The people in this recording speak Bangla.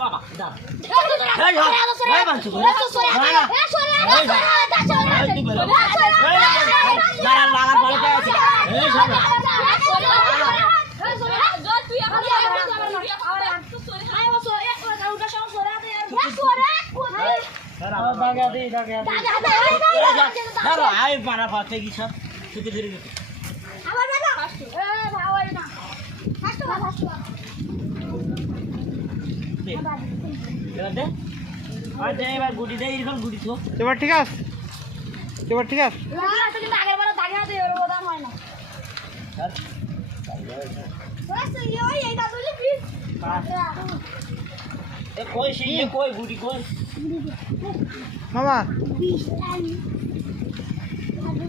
বাবা দাও এই সরে, এই বাঞ্চু, সরে সরে না, না। এই সরে এই সরে তা সরে এই তুই বেরো। এই সরে এই, এই, এই, লাগার লাগার পরে কে আছে? ধীরে ধীরে ধীরে আবার গুটি দে এরকম গুটি তো। এবার ঠিক আছে এবার ঠিক আছে না তো কিন্তু আগের না। ইয়ে এইটা এ কই সেই কই গুটি কই? মামা।